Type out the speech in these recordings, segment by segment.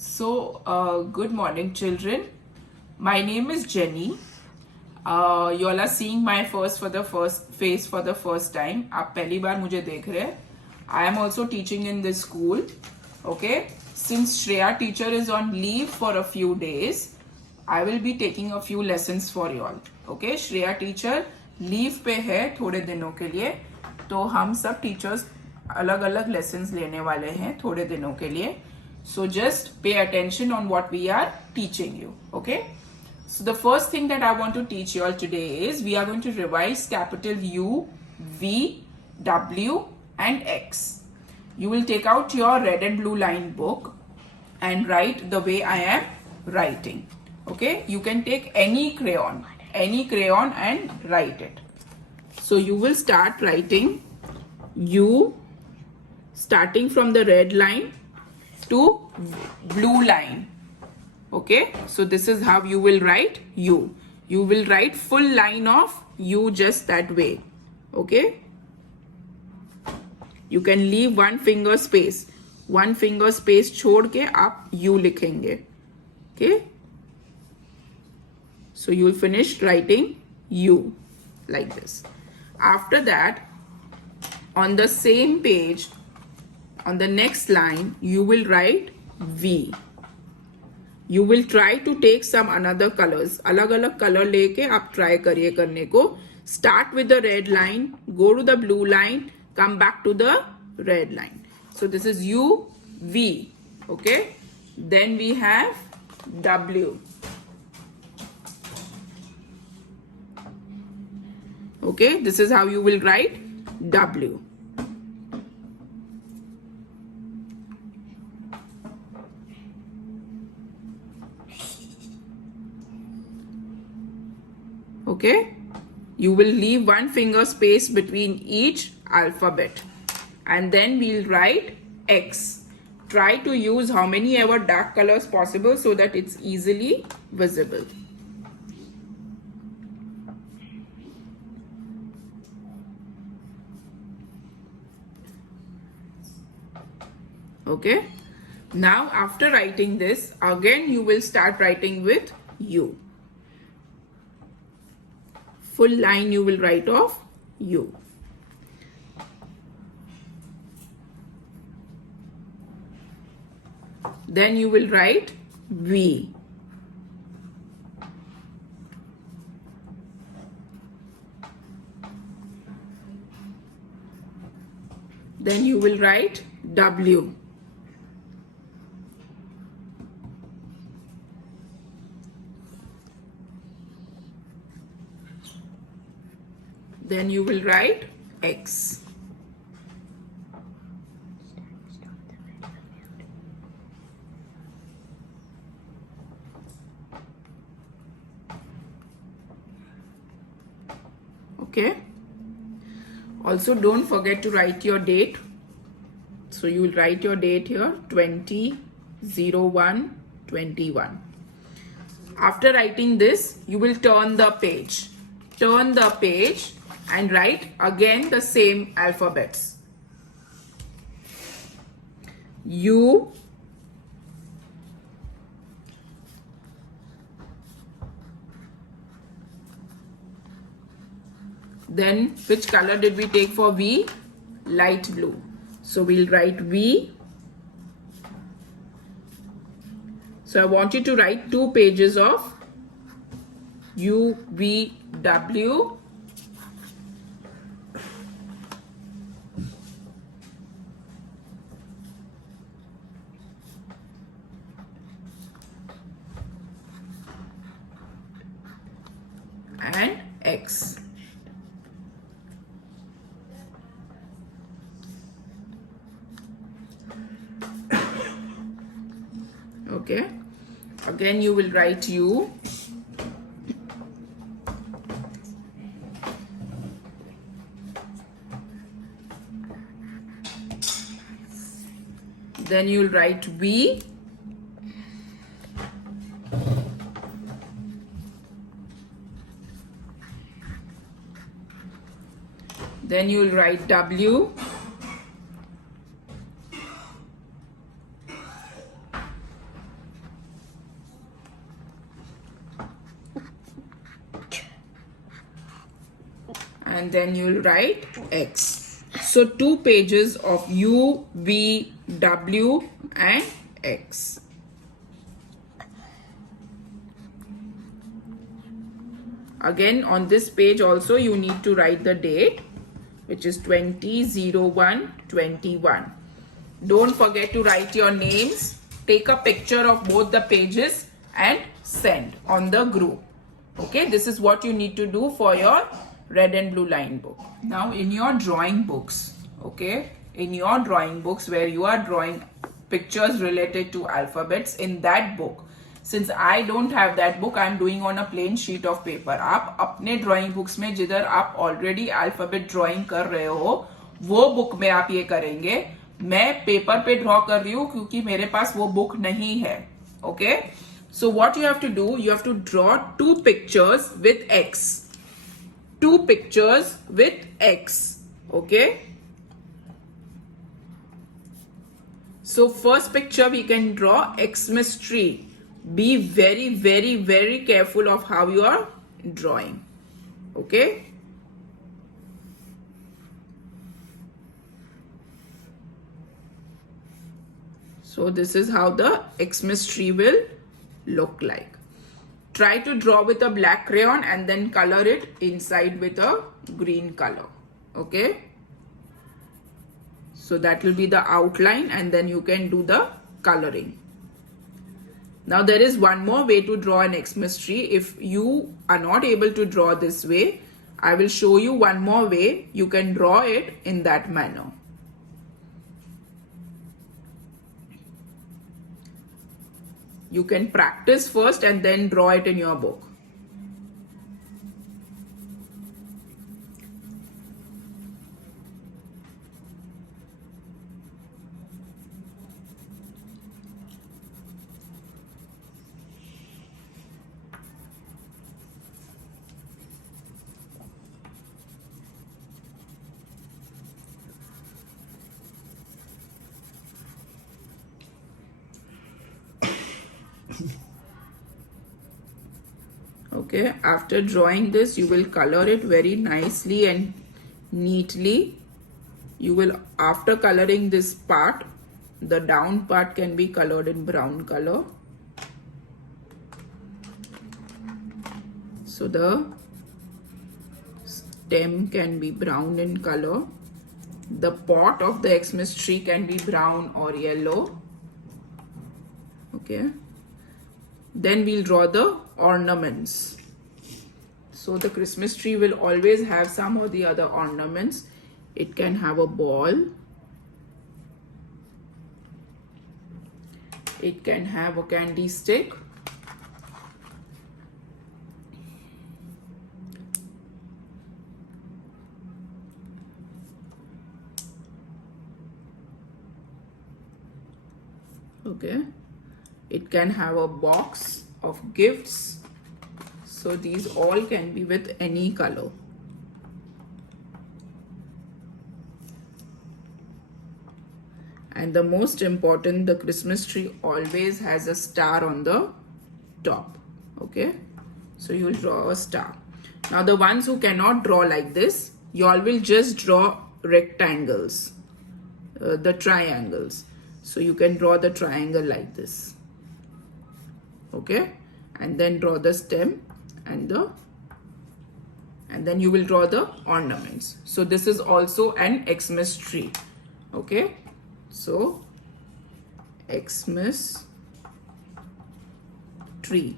Good morning, children. My name is Jenny. You all are seeing my face for the first time. आप पहली बार मुझे देख रहे हैं. I am also teaching in this school. Okay. Since Shreya teacher is on leave for a few days, I will be taking a few lessons for you all. Okay. Shreya teacher leave पे है थोड़े दिनों के लिए. तो हम सब teachers अलग अलग lessons लेने वाले हैं थोड़े दिनों के लिए. So just pay attention on what we are teaching you. Okay. So the first thing that I want to teach you all today is we are going to revise capital U, V, W and X. You will take out your red and blue line book and write the way I am writing. Okay. You can take any crayon and write it. So you will start writing U starting from the red line to blue line. Okay, so this is how you will write U. You will write full line of U just that way. Okay, you can leave one finger space छोड़ के आप U लिखेंगे. Okay, so you will finish writing U like this. After that, on the same page, on the next line, you will write V. You will try to take some another colors. अलग अलग color लेके आप try करिए करने को. Start with the red line, go to the blue line, come back to the red line. So this is U, V. Okay. Then we have W. Okay. This is how you will write W. Okay, you will leave one finger space between each alphabet and then we'll write X. Try to use how many ever dark colors possible so that it's easily visible. Okay, now after writing this, again you will start writing with U. Full line you will write of U. Then you will write V. Then you will write W. Then you will write X. Okay. Also don't forget to write your date. So you will write your date here 20/01/21. After writing this, you will turn the page. Turn the page and write again the same alphabets. U, then which color did we take for V? Light blue. So we'll write V. So I want you to write 2 pages of U, V, W. And X. Okay. Again you will write U. Then you will write V. Then you will write W. and then you'll write X. So 2 pages of U, V, W and X. Again, on this page also you need to write the date, which is 20/01/21. Don't forget to write your names. Take a picture of both the pages and send on the group. Okay, this is what you need to do for your red and blue line book. Now in your drawing books, okay, in your drawing books where you are drawing pictures related to alphabets, in that book, since I don't have that book, I am doing on a plain sheet of paper. आप अपने drawing books में जिधर आप already alphabet drawing कर रहे हो वो book में आप ये करेंगे. मैं पेपर पे ड्रॉ कर रही हूँ क्योंकि मेरे पास वो बुक नहीं है. Okay, so what you have to do, you have to draw 2 pictures with x. 2 pictures with x. Okay, so first picture we can draw Xmas tree. Be very, very, very careful of how you are drawing. Okay, so this is how the Xmas tree will look like. Try to draw with a black crayon and then color it inside with a green color. Okay, so that will be the outline and then you can do the coloring. Now there is one more way to draw an Xmas tree. If you are not able to draw this way, I will show you one more way you can draw it in that manner. You can practice first and then draw it in your book. Okay, after drawing this, you will color it very nicely and neatly. You will, after coloring this part, the down part can be colored in brown color. So the stem can be brown in color. The pot of the Xmas tree can be brown or yellow. Okay. Then we'll draw the ornaments. So the Christmas tree will always have some or the other ornaments. It can have a ball. It can have a candy stick. Okay. It can have a box of gifts. So these all can be with any color. And the most important, the Christmas tree always has a star on the top. Okay, so you will draw a star. Now the ones who cannot draw like this, you all will just draw rectangles, the triangles. So you can draw the triangle like this. Okay, and then draw the stem and then you will draw the ornaments. So this is also an Xmas tree. Okay, so Xmas tree.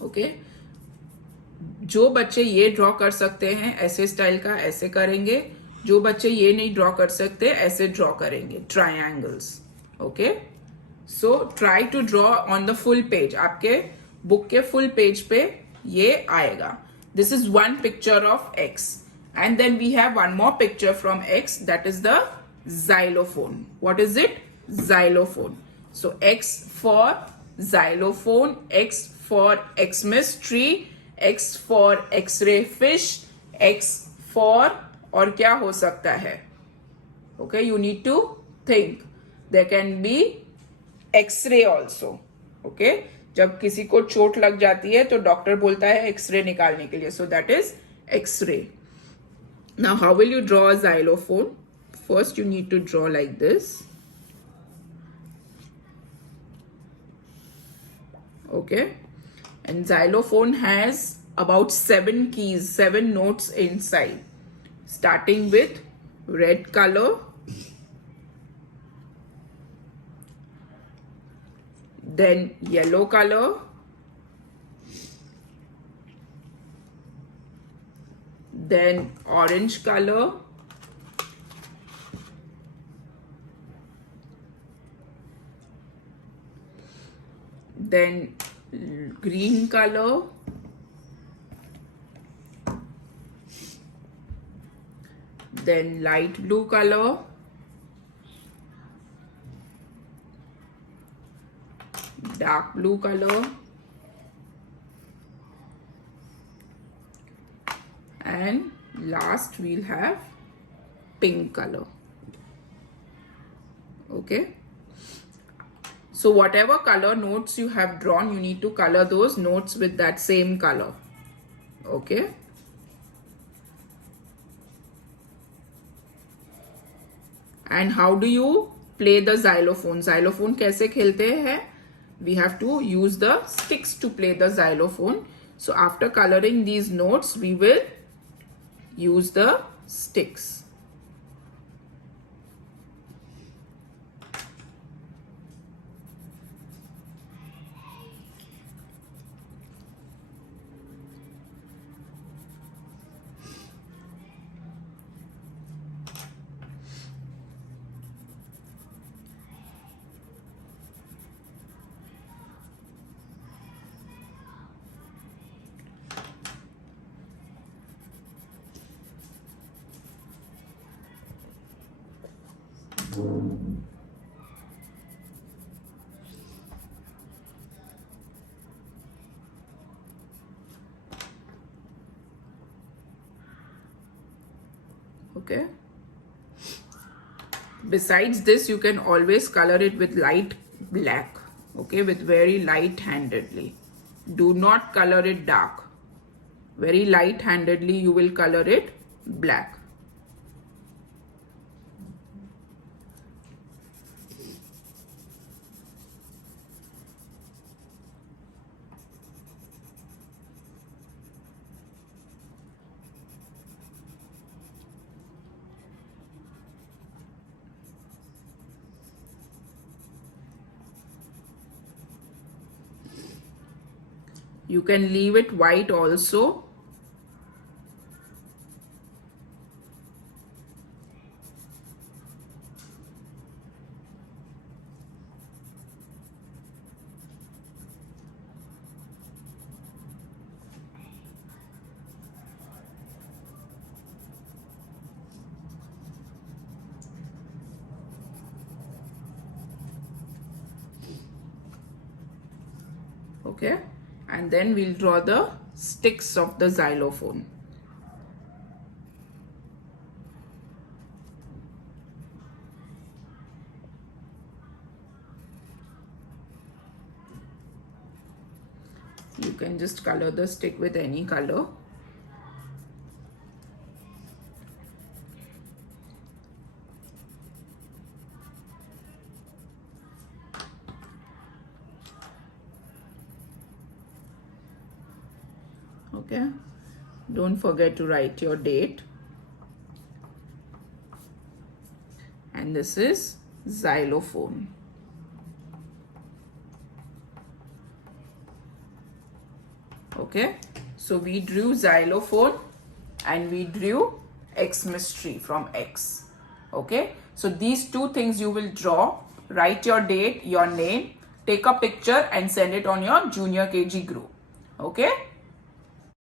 Okay, जो बच्चे ये draw कर सकते हैं ऐसे style का ऐसे करेंगे, जो बच्चे ये नहीं ड्रॉ कर सकते ऐसे ड्रॉ करेंगे, triangles. Okay, so try to draw on the full page. आपके बुक के फुल पेज पे ये आएगा. This is one picture of X and then we have one more picture from X, that is the xylophone. What is it? Xylophone. So X for xylophone, X for Xmas tree, X for X-ray fish, X for और क्या हो सकता है? Okay, you need to think. There can be X-ray also. Okay, जब किसी को चोट लग जाती है तो डॉक्टर बोलता है एक्सरे निकालने के लिए, so that is X-ray. Now how will you draw a xylophone? First you need to draw like this. Okay, and xylophone has about 7 keys, 7 notes inside, starting with red color, then yellow color, then orange color, then green color, then light blue color, dark blue color, and last we'll have pink color. Okay, so whatever color notes you have drawn, you need to color those notes with that same color. Okay, and how do you play the xylophone? Xylophone कैसे खेलते हैं? We have to use the sticks to play the xylophone. So after coloring these notes, we will use the sticks. Okay, besides this, you can always color it with light black. Okay, with very light handedly. Do not color it dark. Very light handedly you will color it black. You can leave it white also. Okay, and then we'll draw the sticks of the xylophone. You can just color the stick with any color. Okay, don't forget to write your date. And this is xylophone. Okay, so we drew xylophone and we drew Xmas tree from X. Okay, so these two things you will draw, write your date, your name, take a picture and send it on your junior KG group. Okay.